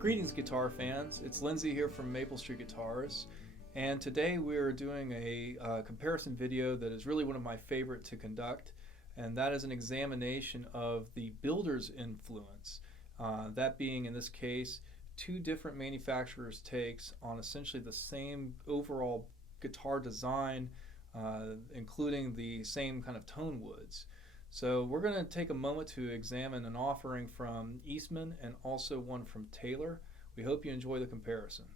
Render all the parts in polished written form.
Greetings, guitar fans. It's Lindsay here from Maple Street Guitars, and today we're doing a comparison video that is really one of my favorite to conduct, and that is an examination of the builder's influence. That being, in this case, two different manufacturers' takes on essentially the same overall guitar design, including the same kind of tone woods. So we're going to take a moment to examine an offering from Eastman and also one from Taylor. We hope you enjoy the comparison.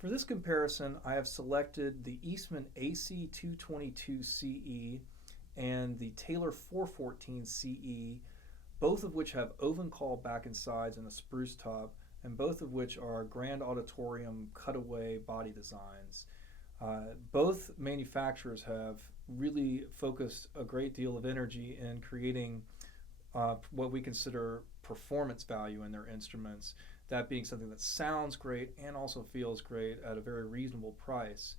For this comparison, I have selected the Eastman AC222CE and the Taylor 414CE, both of which have oven call back and sides and a spruce top, and both of which are Grand Auditorium cutaway body designs. Both manufacturers have really focused a great deal of energy in creating what we consider performance value in their instruments, that being something that sounds great and also feels great at a very reasonable price.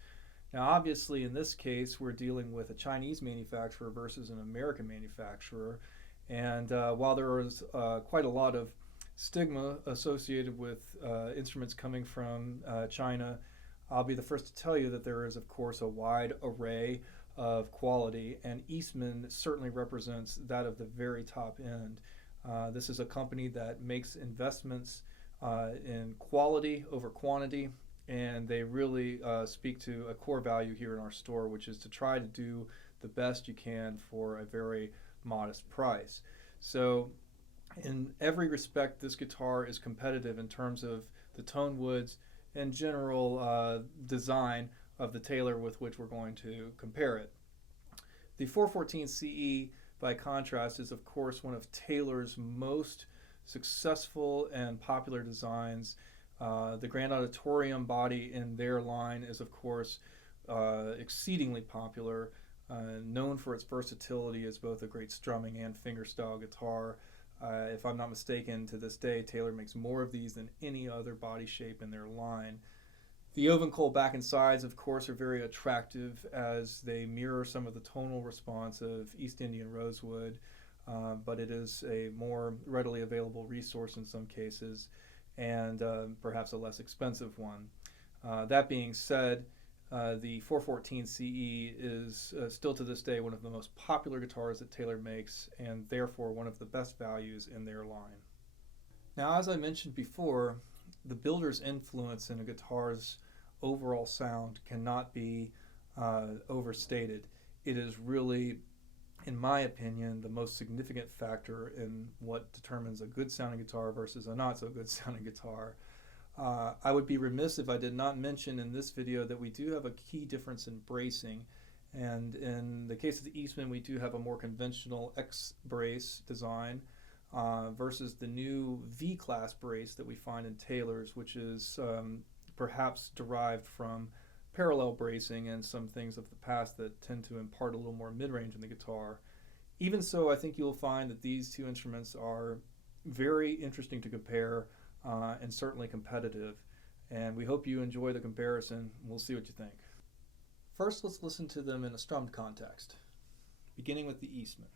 Now obviously in this case we're dealing with a Chinese manufacturer versus an American manufacturer, and while there is quite a lot of stigma associated with instruments coming from China, I'll be the first to tell you that there is, of course, a wide array of quality, and Eastman certainly represents that of the very top end. This is a company that makes investments in quality over quantity, and they really speak to a core value here in our store, which is to try to do the best you can for a very modest price. So in every respect, this guitar is competitive in terms of the tone woods and general design of the Taylor with which we're going to compare it. The 414CE, by contrast, is of course one of Taylor's most successful and popular designs. The Grand Auditorium body in their line is of course exceedingly popular, known for its versatility as both a great strumming and fingerstyle guitar. If I'm not mistaken, to this day, Taylor makes more of these than any other body shape in their line. The oven coal back and sides, of course, are very attractive as they mirror some of the tonal response of East Indian rosewood, but it is a more readily available resource in some cases, and perhaps a less expensive one. That being said, the 414CE is still to this day one of the most popular guitars that Taylor makes, and therefore one of the best values in their line. Now, as I mentioned before, the builder's influence in a guitar's overall sound cannot be overstated. It is really, in my opinion, the most significant factor in what determines a good sounding guitar versus a not so good sounding guitar. I would be remiss if I did not mention in this video that we do have a key difference in bracing, and in the case of the Eastman we do have a more conventional X brace design versus the new V-class brace that we find in Taylor's, which is perhaps derived from parallel bracing and some things of the past that tend to impart a little more mid-range in the guitar. Even so, I think you'll find that these two instruments are very interesting to compare and certainly competitive, and we hope you enjoy the comparison. We'll see what you think. First, let's listen to them in a strummed context, beginning with the Eastman.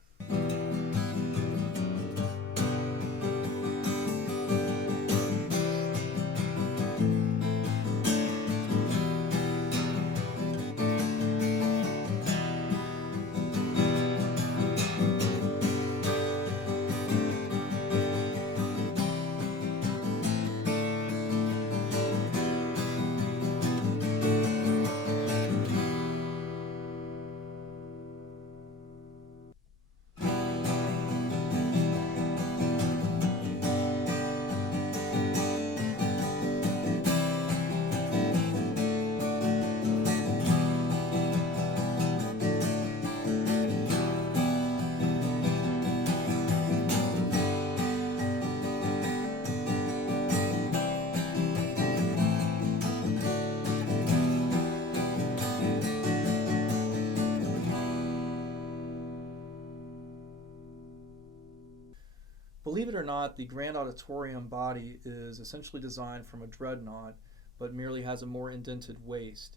Believe it or not, the Grand Auditorium body is essentially designed from a dreadnought, but merely has a more indented waist.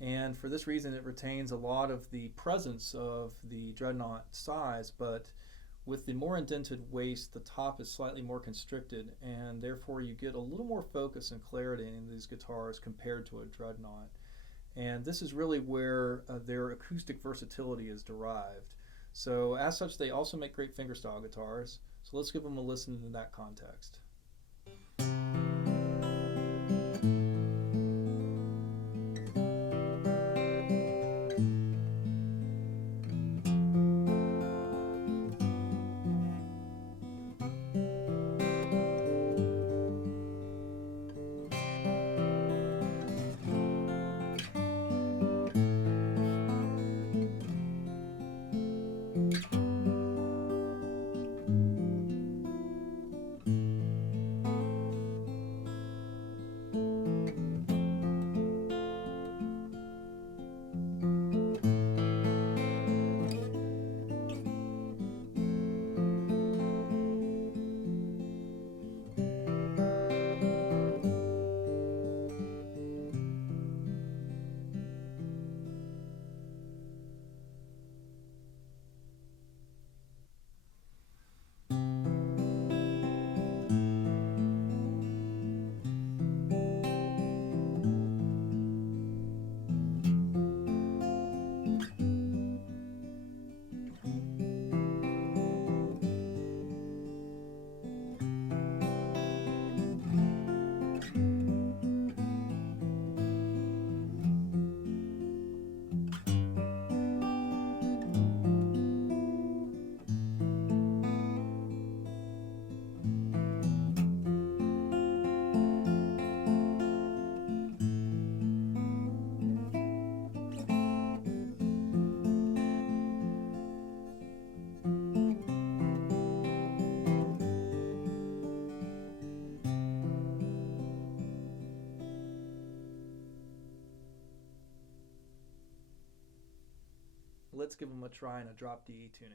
And for this reason, it retains a lot of the presence of the dreadnought size, but With the more indented waist, the top is slightly more constricted, and therefore you get a little more focus and clarity in these guitars compared to a dreadnought. And this is really where their acoustic versatility is derived. So as such, they also make great fingerstyle guitars. So let's give them a listen in that context. Let's give them a try in a drop D tuning.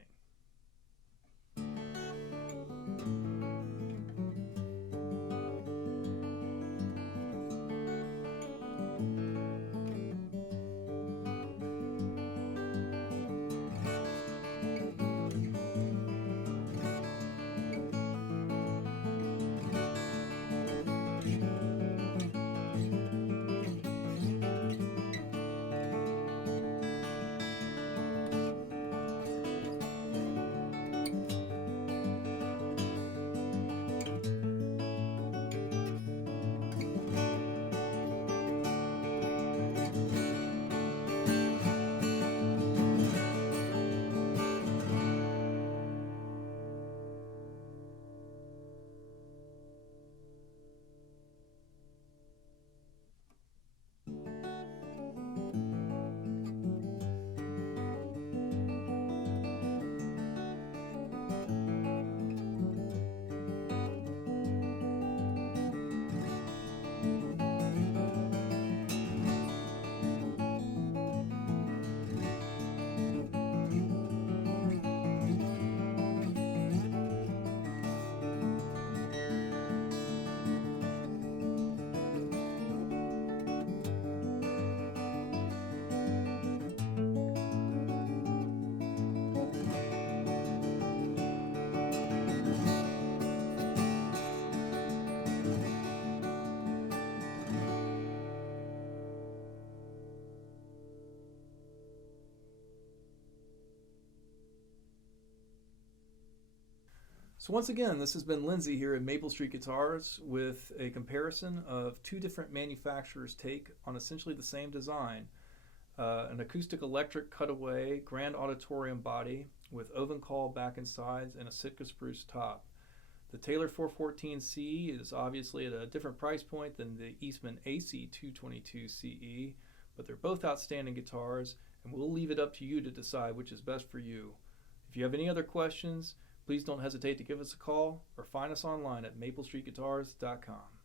So once again, this has been Lindsay here at Maple Street Guitars with a comparison of two different manufacturers' take on essentially the same design. An acoustic electric cutaway grand auditorium body with oven call back and sides and a Sitka spruce top. The Taylor 414CE is obviously at a different price point than the Eastman AC222CE, but they're both outstanding guitars, and we'll leave it up to you to decide which is best for you. If you have any other questions, please don't hesitate to give us a call or find us online at maplestreetguitars.com.